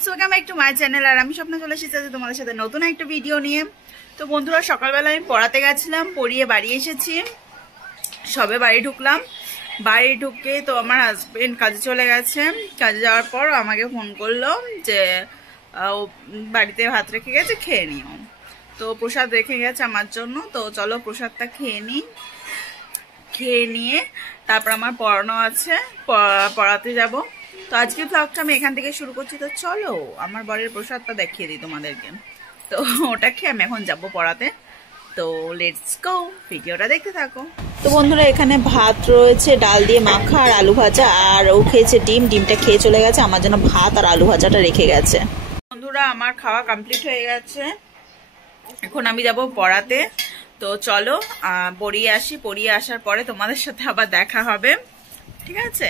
Friends, welcome back to my channel. আর আমি স্বপ্ন চলে এসেছি তোমাদের সাথে নতুন একটা ভিডিও নিয়ে। তো বন্ধুরা, সকালবেলা আমি পড়াতে গেছিলাম, পড়িয়ে বাড়ি এসেছি, সবে বাড়ি ঢুকলাম। বাড়ি ঢুকে তো আমার হাজবেন্ড কাজে চলে গেছে। কাজে যাওয়ার পর আমাকে ফোন করলো যে ও বাড়িতে ভাত রেখে গেছে, খেয়ে নিও। তো প্রসাদ রেখে গেছে আমার জন্য, তো চলো প্রসাদটা খেয়ে নিই। খেয়ে নিয়ে তারপর আমার পড়ানো আছে, পড়াতে যাব। তো আজকে ব্লগটা আমি এখান থেকে শুরু করছি। তো চলো আমার বরের প্রসাদটা দেখিয়ে দিই তোমাদেরকে। তো ওটা খেয়ে আমি এখন যাব পড়াতে। তো লেটস গো, ভিডিওটা দেখতে থাকো। তো বন্ধুরা, এখানে ভাত রয়েছে ডাল দিয়ে মাখা আর আলু ভাজা, আর ও খেয়েছে ডিমটা খেয়ে চলে গেছে। আমার জন্য ভাত আর আলু ভাজাটা রেখে গেছে। বন্ধুরা, আমার খাওয়া কমপ্লিট হয়ে গেছে, এখন আমি যাব পড়াতে। তো চলো পড়িয়ে আসি, পড়িয়ে আসার পরে তোমাদের সাথে আবার দেখা হবে, ঠিক আছে?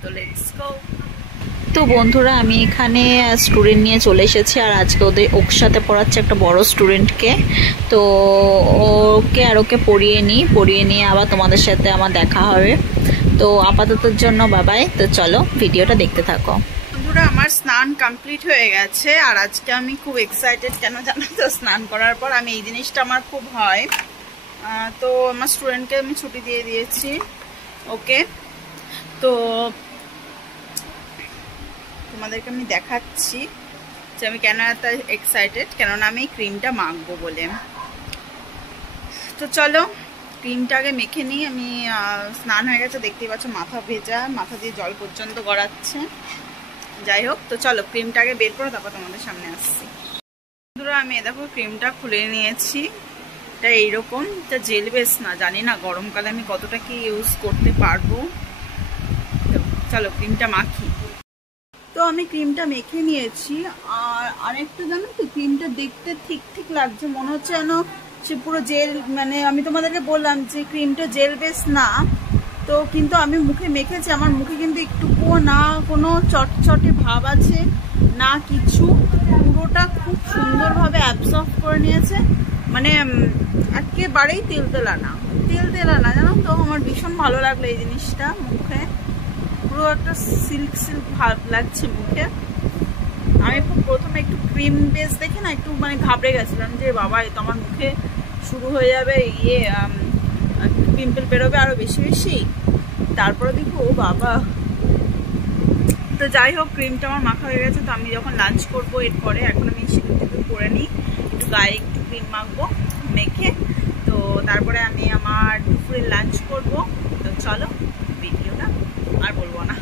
তো লেটস গো। তো বন্ধুরা, আমি এখানে স্টুডেন্ট নিয়ে চলে এসেছি, আর আজকে ওর সাথে পড়াচ্ছে একটা বড় স্টুডেন্টকে। তো ওকে পড়িয়ে নিয়ে আবার তোমাদের সাথে আমার দেখা হবে। তো আপাততর জন্য বাবাই। তো চলো ভিডিওটা দেখতে থাকো। বন্ধুরা, আমার স্নান কমপ্লিট হয়ে গেছে, আর আজকে আমি খুব এক্সাইটেড। কেন জানো তো? স্নান করার পর আমি এই জিনিসটা আমার খুব হয়। তো আমার স্টুডেন্টকে আমি ছুটি দিয়ে দিয়েছি। ওকে, তো তোমাদেরকে আমি দেখাচ্ছি যে আমি কেন এত এক্সাইটেড, কেননা আমি ক্রিমটা মাখবো বলে। তো চলো ক্রিমটা আগে মেখে নিই। আমি স্নান হয়ে গেছে, দেখতেই পাচ্ছ মাথা ভেজা, মাথা দিয়ে জল পর্যন্ত গড়াচ্ছে। যাই হোক, তো চলো ক্রিমটা আগে বের করো, তারপর তোমাদের সামনে আসছি। বন্ধুরা, আমি দেখো ক্রিমটা খুলে নিয়েছি। এটা এইরকম, এটা জেল বেস না, জানি না গরমকালে আমি কতটা কি ইউজ করতে পারবো। তো চলো ক্রিমটা মাখি। তো আমি ক্রিমটা মেখে নিয়েছি, আর আরেকটা জানো তো, ক্রিমটা দেখতে ঠিক লাগছে, মনে হচ্ছে যেন সে পুরো জেল। মানে আমি তোমাদেরকে বললাম যে ক্রিমটা জেল বেস না, তো কিন্তু আমি মুখে মেখেছি, আমার মুখে কিন্তু একটুকুও না কোনো চটচটে ভাব আছে না কিছু। পুরোটা খুব সুন্দরভাবে অ্যাবজর্ব করে নিয়েছে, মানে একেবারেই তেলতেলা না জানো তো। আমার ভীষণ ভালো লাগলো এই জিনিসটা। মুখে পুরো একটা সিল্ক ভাব লাগছে মুখে। আমি প্রথমে একটু ক্রিম বেস দেখে না একটু মানে ঘাবড়ে গেছিলাম যে বাবা, এ তো আমার মুখে শুরু হয়ে যাবে পিম্পল বেরোবে আরো বেশি। তারপরে দেখো বাবা। তো যাই হোক, ক্রিমটা আমার মাখা হয়ে গেছে। তো আমি যখন লাঞ্চ করবো এরপরে, এখন আমি সিঁদুর করে নিই, একটু গায়ে একটু ক্রিম মাখবো মেখে। তো তারপরে আমি আমার দুপুরে লাঞ্চ করব। তো চলো ভিডিওটা আর বলবো না।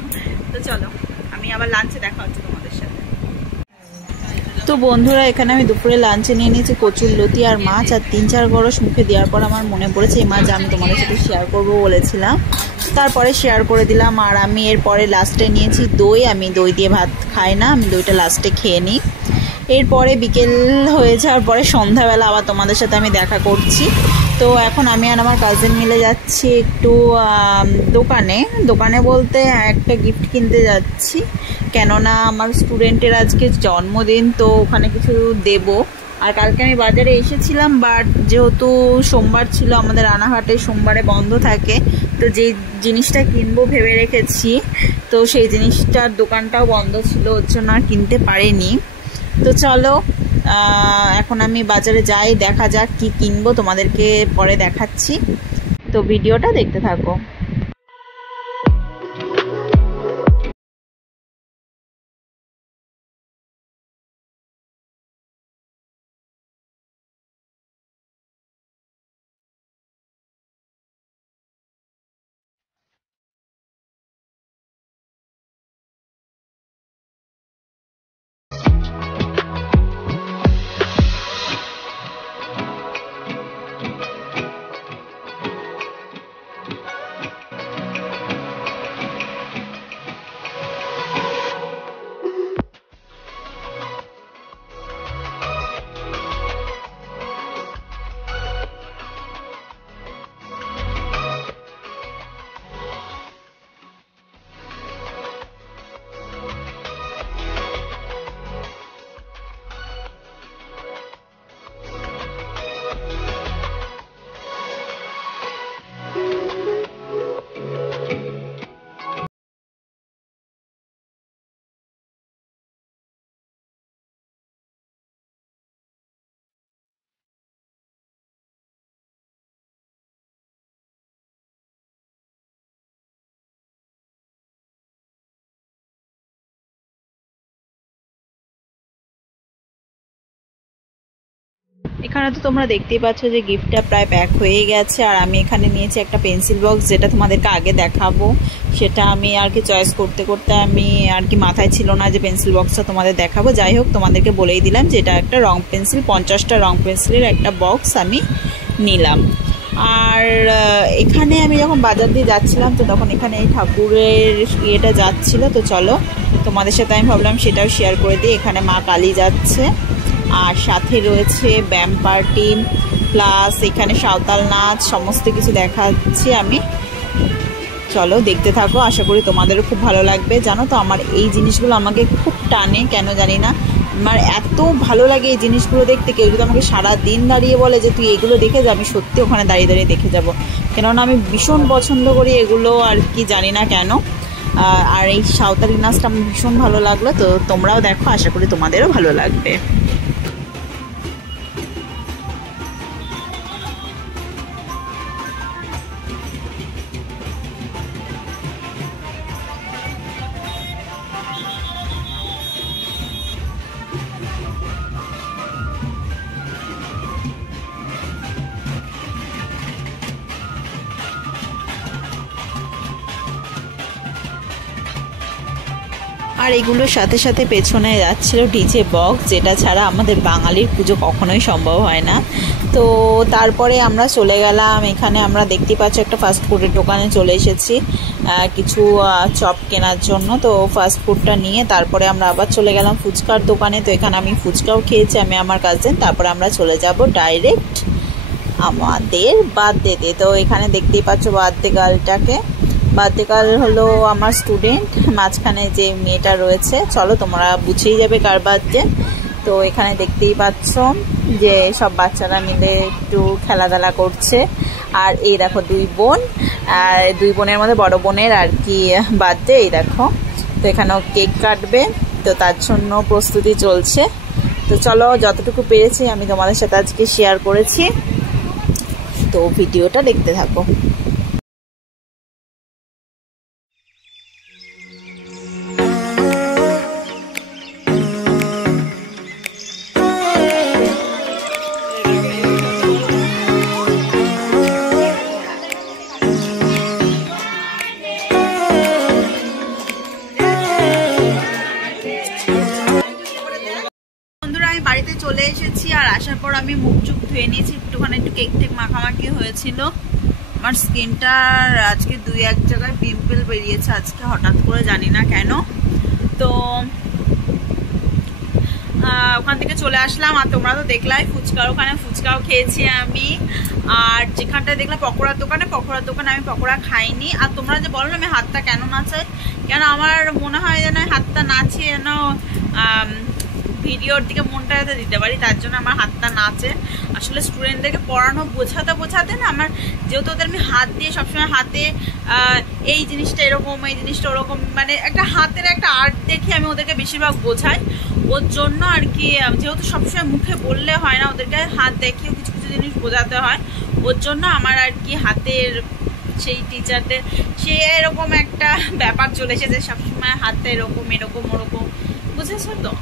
তো চলো আমি আবার লাঞ্চে দেখা হচ্ছে তোমাদের সাথে। তো বন্ধুরা, এখানে আমি দুপুরে লাঞ্চে নিয়ে নিয়েছি কচুরলতি আর মাছ, আর 3-4 গরস মুখে দেওয়ার পর আমার মনে পড়েছে এই মাছ আমি তোমাদের সাথে শেয়ার করবো বলেছিলাম, তারপরে শেয়ার করে দিলাম। আর আমি এরপরে লাস্টে নিয়েছি দই। আমি দই দিয়ে ভাত খাই না, আমি দইটা লাস্টে খেয়ে নিই। এরপরে বিকেল হয়ে যাওয়ার পরে সন্ধ্যাবেলা আবার তোমাদের সাথে আমি দেখা করছি। তো এখন আমি আর আমার কাজিন মিলে যাচ্ছি একটু দোকানে বলতে একটা গিফট কিনতে যাচ্ছি, কেননা আমার স্টুডেন্টের আজকে জন্মদিন, তো ওখানে কিছু দেব। আর কালকে আমি বাজারে এসেছিলাম, বাট যেহেতু সোমবার ছিল, আমাদের রানাঘাটে সোমবারে বন্ধ থাকে, তো যে জিনিসটা কিনবো ভেবে রেখেছি, তো সেই জিনিসটার দোকানটাও বন্ধ ছিল, ওর জন্য আর কিনতে পারিনি। তো চলো এখন আমি বাজারে যাই, দেখা যাক কি কিনবো, তোমাদেরকে পরে দেখাচ্ছি। তো ভিডিওটা দেখতে থাকো। এখানে তো তোমরা দেখতেই পাচ্ছ যে গিফটটা প্রায় প্যাক হয়ে গেছে। আর আমি এখানে নিয়েছি একটা পেন্সিল বক্স, যেটা তোমাদেরকে আগে দেখাবো। সেটা আমি আর কি চয়েস করতে করতে আমি আর কি মাথায় ছিল না যে পেন্সিল বক্সটা তোমাদের দেখাবো। যাই হোক, তোমাদেরকে বলেই দিলাম যে এটা একটা রং পেন্সিল, 50টা রং পেন্সিলের একটা বক্স আমি নিলাম। আর এখানে আমি যখন বাজার দিয়ে যাচ্ছিলাম তো তখন এখানে এই ঠাকুরের ইয়েটা যাচ্ছিলো, তো চলো তোমাদের সাথে আমি ভাবলাম সেটাও শেয়ার করে দিই। এখানে মা কালী যাচ্ছে, আর সাথে রয়েছে ব্যায়াম পার্টি, প্লাস এখানে সাঁওতাল নাচ, সমস্ত কিছু দেখাচ্ছি আমি। চলো দেখতে থাকো, আশা করি তোমাদেরও খুব ভালো লাগবে। জানো তো আমার এই জিনিসগুলো আমাকে খুব টানে, কেন জানি না, আমার এত ভালো লাগে এই জিনিসগুলো দেখতে। কেউ যদি আমাকে সারা দিন দাঁড়িয়ে বলে যে তুই এগুলো দেখে যা, আমি সত্যি ওখানে দাঁড়িয়ে দাঁড়িয়ে দেখে যাব, কেননা আমি ভীষণ পছন্দ করি এগুলো, আর কি জানি না কেন। আর এই সাঁওতালি নাচটা আমার ভীষণ ভালো লাগলো, তো তোমরাও দেখো, আশা করি তোমাদেরও ভালো লাগবে। আর এগুলোর সাথে সাথে পেছনে যাচ্ছিল ডিজে বক্স, যেটা ছাড়া আমাদের বাঙালির পুজো কখনোই সম্ভব হয় না। তো তারপরে আমরা চলে গেলাম, এখানে আমরা দেখতে পাচ্ছি একটা ফাস্টফুডের দোকানে চলে এসেছি কিছু চপ কেনার জন্য। তো ফাস্টফুডটা নিয়ে তারপরে আমরা আবার চলে গেলাম ফুচকার দোকানে। তো এখানে আমি ফুচকাও খেয়েছি, আমি আমার কাজিন। তারপরে আমরা চলে যাব ডাইরেক্ট আমাদের বার্থডেতে। তো এখানে দেখতেই পাচ্ছ বার্থডে গার্লটাকে, বার্থডে গার্ল হলো আমার স্টুডেন্ট, মাঝখানে যে মেয়েটা রয়েছে, চলো তোমরা বুঝেই যাবে কার বার্থডে। তো এখানে দেখতেই পাচ্ছ যে সব বাচ্চারা মিলে একটু খেলাধুলা করছে। আর এই দেখো দুই বোন, আর দুই বোনের মধ্যে বড় বোনের আর কি বার্থডে, এই দেখো। তো এখানেও কেক কাটবে, তো তার জন্য প্রস্তুতি চলছে। তো চলো, যতটুকু পেরেছি আমি তোমাদের সাথে আজকে শেয়ার করেছি, তো ভিডিওটা দেখতে থাকো। বাড়িতে চলে এসেছি, আর আসার পর আমি মুখ চুখ ধুয়ে নিয়েছি, একটুখানি একটু কেক টেক মাখামাখি হয়েছিল। আমার স্কিনটার আজকে 2-1 জায়গায় পিম্পল বেরিয়েছে আজকে হঠাৎ করে, জানি না কেন। তো ওখান থেকে চলে আসলাম, আর তোমরা তো দেখলাই ফুচকার ওখানে ফুচকাও খেয়েছি আমি। আর যেখানটায় দেখলাম পকোড়ার দোকানে আমি পকোড়া খাইনি। আর তোমরা যে বলো না আমি হাতটা কেন নাচাই, কেন আমার মনে হয় যেন হাতটা নাচিয়ে যেন ভিডিওর দিকে মনটা যাতে দিতে পারি, তার জন্য আমার হাতটা নাচে। আসলে স্টুডেন্টদেরকে পড়ানো বোঝাতে না, আমার যেহেতু ওদের আমি হাত দিয়ে সবসময় হাতে এই জিনিসটা এরকম, এই জিনিসটা ওরকম, মানে একটা হাতের একটা আর্ট দেখে আমি ওদেরকে বেশিরভাগ বোঝাই। ওর জন্য আর কি, যেহেতু সবসময় মুখে বললে হয় না, ওদেরকে হাত দেখিয়েও কিছু কিছু জিনিস বোঝাতে হয়। ওর জন্য আমার আর কি হাতের সেই টিচারদের সে এরকম একটা ব্যাপার চলে এসেছে, সবসময় হাতটা এরকম এরকম ওরকম, বুঝেছো তো?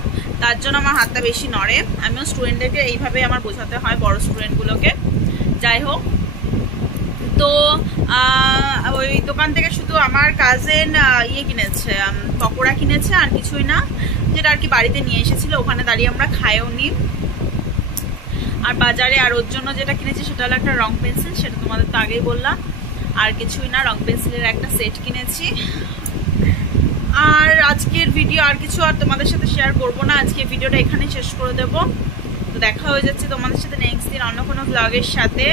তার জন্য আমার হাতটা বেশি নড়ে। আমিও স্টুডেন্টদেরকে এইভাবে আমার বোঝাতে হয়, বড় স্টুডেন্টগুলোকে। যাই হোক, তো ওই দোকান থেকে শুধু আমার কাজিন ইয়ে কিনেছে, পকোড়া কিনেছে, আর কিছুই না, যেটা আর কি বাড়িতে নিয়ে এসেছিল। ওখানে দাঁড়িয়ে আমরা খাইও নি। আর বাজারে আর ওর জন্য যেটা কিনেছি সেটা হলো একটা রং পেন্সিল, সেটা তোমাদের তো আগেই বললাম। আর কিছুই না, রং পেন্সিলের একটা সেট কিনেছি। আর আজকের ভিডিও আর কিছু আর তোমাদের সাথে শেয়ার করব না, আজকে ভিডিওটা এখানেই শেষ করে দেব। তো দেখা হয়ে যাচ্ছে তোমাদের সাথে নেক্সট দিন অন্য কোনো ব্লগের সাথে।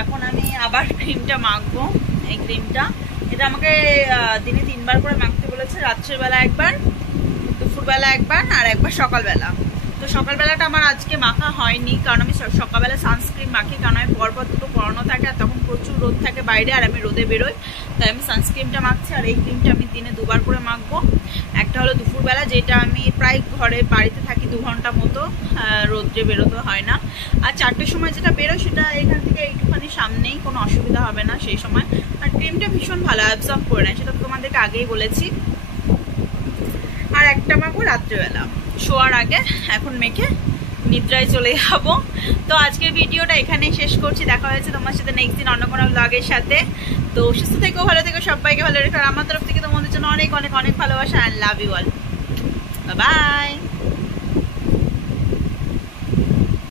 এখন আমি আবার ক্রিমটা মাখবো। এই ক্রিমটা এটা আমাকে দিনে 3 বার করে মাখতে বলেছে, রাত্রের বেলা একবার, দুপুরবেলা একবার, আর একবার সকালবেলা। তো সকালবেলাটা আমার আজকে মাখা হয়নি, কারণ আমি সকালবেলা সানস্ক্রিন মাখি, কারণ আমি পরপর দুটো পড়ানো থাকে, আর তখন প্রচুর রোদ থাকে বাইরে, আর আমি রোদে বেরোই, তাই আমি সানস্ক্রিনটা মাখছি। আর এই ক্রিমটা আমি দিনে 2 বার করে মাখবো। একটা হলো দুপুরবেলা, যেটা আমি প্রায় ঘরে বাড়িতে থাকি 2 ঘন্টা মতো, রোদ্রে বেরোতে হয় না। আর 4টের সময় যেটা বেরোয় সেটা এখান থেকে একটুখানি সামনেই, কোনো অসুবিধা হবে না সেই সময়। আর ক্রিমটা ভীষণ ভালো অ্যাবজর্ব করে নেয়, সেটা তোমাদেরকে আগেই বলেছি। আর একটা মাখবো রাত্রেবেলা শোয়ার আগে, এখন মেখে নিদ্রায় চলে যাব। তো আজকের ভিডিওটা এখানেই শেষ করছি। দেখা হয়েছে তোমার সাথে নেক্সট দিন অন্য কোনো ব্লগের সাথে। তো সুস্থ থেকো, ভালো থেকো, সবাইকে ভালো রেখো। আমার তরফ থেকে তোমাদের জন্য অনেক অনেক অনেক ভালোবাসা। And love you all. Bye by.